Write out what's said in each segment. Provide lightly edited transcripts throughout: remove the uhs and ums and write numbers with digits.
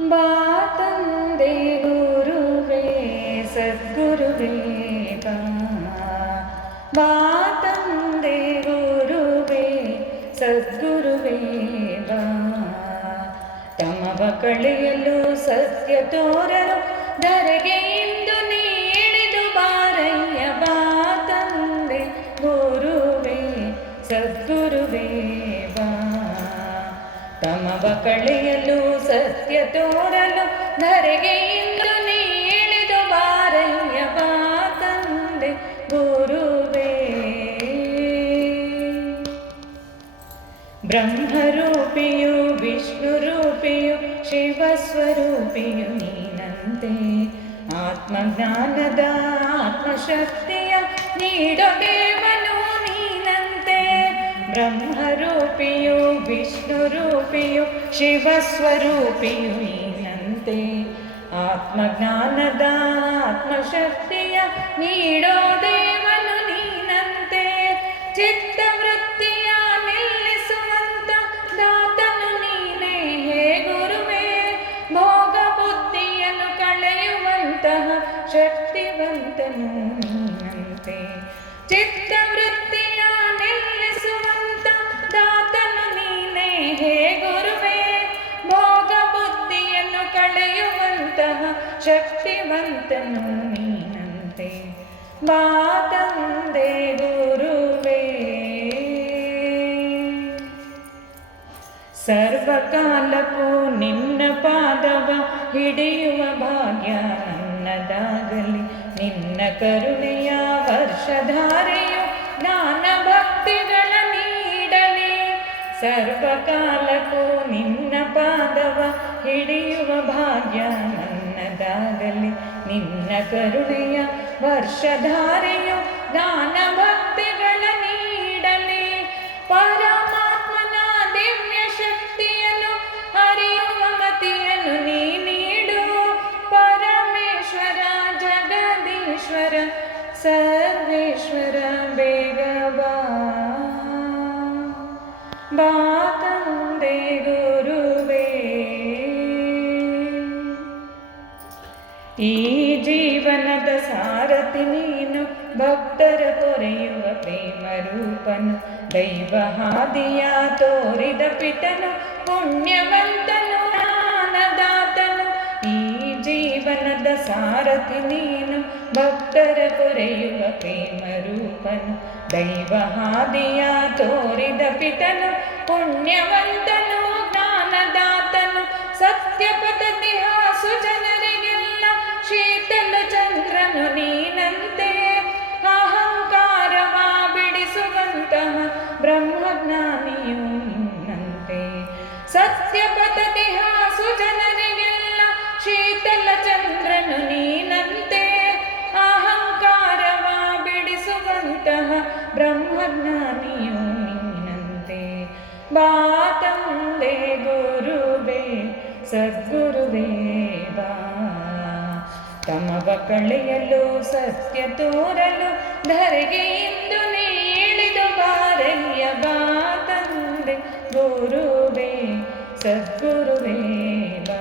ಬಾ ತಂದೆ ಗುರುವೇ ಸದ್ಗುರುವೇ ಬಾ. ಬಾ ತಂದೆ ಗುರುವೇ ಸದ್ಗುರುವೇ ಬಾ. ತಮವ ಕಳೆಯಲು ಸತ್ಯ ತೋರಲು ಧರೆಗೆ ಇಂದು ನೀಳಿದು ಬಾರಯ್ಯ. ಬಾ ತಂದೆ ಗುರುವೇ ಸದ್ಗುರುವೇ ಬಾ. ತಮವ ಕಳೆಯಲು ಸತ್ಯ ತೋರಲು ಧರೆಗೆ ಇಂದು ನೀಳಿದು ಬಾರಯ್ಯ. ಬಾ ತಂದೆ ಗುರುವೇ. ಬ್ರಹ್ಮರೂಪಿಯು ವಿಷ್ಣು ರೂಪಿಯು ಶಿವಸ್ವರೂಪಿಯು ನೀನಂತೆ. ಆತ್ಮಜ್ಞಾನದ ಆತ್ಮಶಕ್ತಿಯ ನೀಡೋ ದೇವನು ನೀನಂತೆ. ಬ್ರಹ್ಮರೂಪಿಯು ವಿಷ್ಣು ರೂಪಿಯು ಶಿವಸ್ವರೂಪಿಯು ನೀನಂತೆ. ಆತ್ಮಜ್ಞಾನದ ಆತ್ಮಶಕ್ತಿಯ ನೀಡೋ ದೇವನು ನೀನಂತೆ. ಚಿತ್ತವೃತ್ತಿಯ ನಿಲ್ಲಿಸುವಂತ ದಾತನು ನೀನೇ ಹೇ ಗುರುವೇ. ಭೋಗ ಬುದ್ಧಿಯನ್ನು ಕಳೆಯುವಂತಹ ಶಕ್ತಿವಂತನು ನೀನಂತೆ. ಚಿತ್ತವೃತ್ತಿಯ ನಿಲ್ಲಿಸುವಂತ ದಾತನು ನೀನೇ ಹೇ ಗುರುವೇ. ಭೋಗ ಬುದ್ಧಿಯನ್ನು ಕಳೆಯುವಂತಹ ಶಕ್ತಿವಂತನು ನೀನಂತೆ. ಬಾ ತಂದೆ ಗುರುವೇ. ಸರ್ವಕಾಲಕ್ಕೂ ನಿನ್ನ ಪಾದವ ಹಿಡಿಯುವ ಭಾಗ್ಯ ನನ್ನದಾಗಲಿ. ನಿನ್ನ ಕರುಣೆಯ ವರ್ಷಧಾರೆಯು ಜ್ಞಾನ ಭಕ್ತಿಗಳ ನೀಡಲಿ. ಸರ್ವಕಾಲಕ್ಕೂ ನಿನ್ನ ಪಾದವ ಹಿಡಿಯುವ ಭಾಗ್ಯ ನನ್ನದಾಗಲಿ. ನಿನ್ನ ಕರುಣೆಯ ವರ್ಷಧಾರೆಯು ಜ್ಞಾನ ಭಕ್ತಿಗಳ ನೀಡಲಿ. ಪರಮಾತ್ಮನ ದಿವ್ಯ ಶಕ್ತಿಯನ್ನು ಅರಿಯುವ ಮತಿಯನ್ನು ನೀ ನೀಡು. ಪರಮೇಶ್ವರ ಜಗದೀಶ್ವರ ಸರ್ವೇಶ್ವರ ಬೇಗ ಬಾ. ಬಾ ತಂದೆ ಗುರುವೇ. ಈ ಜೀವನದ ಸಾರಥಿ ನೀನು, ಭಕ್ತರ ಕೊರೆಯುವ ಪ್ರೇಮ ರೂಪನು. ದೈವ ಹಾದಿಯ ತೋರಿದ ಪಿತನು, ಪುಣ್ಯವಂತನು ಜ್ಞಾನದಾತನು. ಈ ಜೀವನದ ಸಾರಥಿ ನೀನು, ಭಕ್ತರ ಕೊರೆಯುವ ಪ್ರೇಮ ರೂಪನು. ದೈವ ಹಾದಿಯ ತೋರಿದ ಪಿತನು, ಪುಣ್ಯವಂತನು ಜ್ಞಾನದಾತನು. ಸತ್ಯ ಪದ್ಧತಿ ಹಾಸು ಜನರಿಗೆಲ್ಲ ಶೀತಲ ಚಂದ್ರನು ನೀನಂತೆ. ಅಹಂಕಾರವ ಬಿಡಿಸುವಂತಹ ಬ್ರಹ್ಮಜ್ಞಾನಿಯು ನಿನ್ನಂತೆ. ಸತ್ಯ ಪದ್ಧತಿ ಹಾಸು ಜನರಿಗೆಲ್ಲ ಶೀತಲ ಚಂದ್ರನು ನೀನಂತೆ. ಅಹಂಕಾರವ ಬಿಡಿಸುವಂತಹ ಬ್ರಹ್ಮಜ್ಞಾನಿಯು ನೀನಂತೆ. ಬಾ ತಂದೆ ಗುರುವೇ ಸದ್ಗುರುವೇ ಬಾ. ತಮವ ಕಳೆಯಲು ಸತ್ಯ ತೋರಲು ಧರೆಗೆ ಇಂದು ನೀಳಿದು ಬಾರಯ್ಯ. ಬಾ ತಂದೆ ಗುರುವೇ ಸದ್ಗುರುವೇ ಬಾ.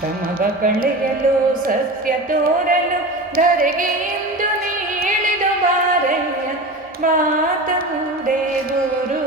ತಮವ ಕಳೆಯಲು ಸತ್ಯ ತೋರಲು ಧರೆಗೆ ಇಂದು ನೀಳಿದು ಬಾರಯ್ಯ. ಬಾ ತಂದೆ ಗುರು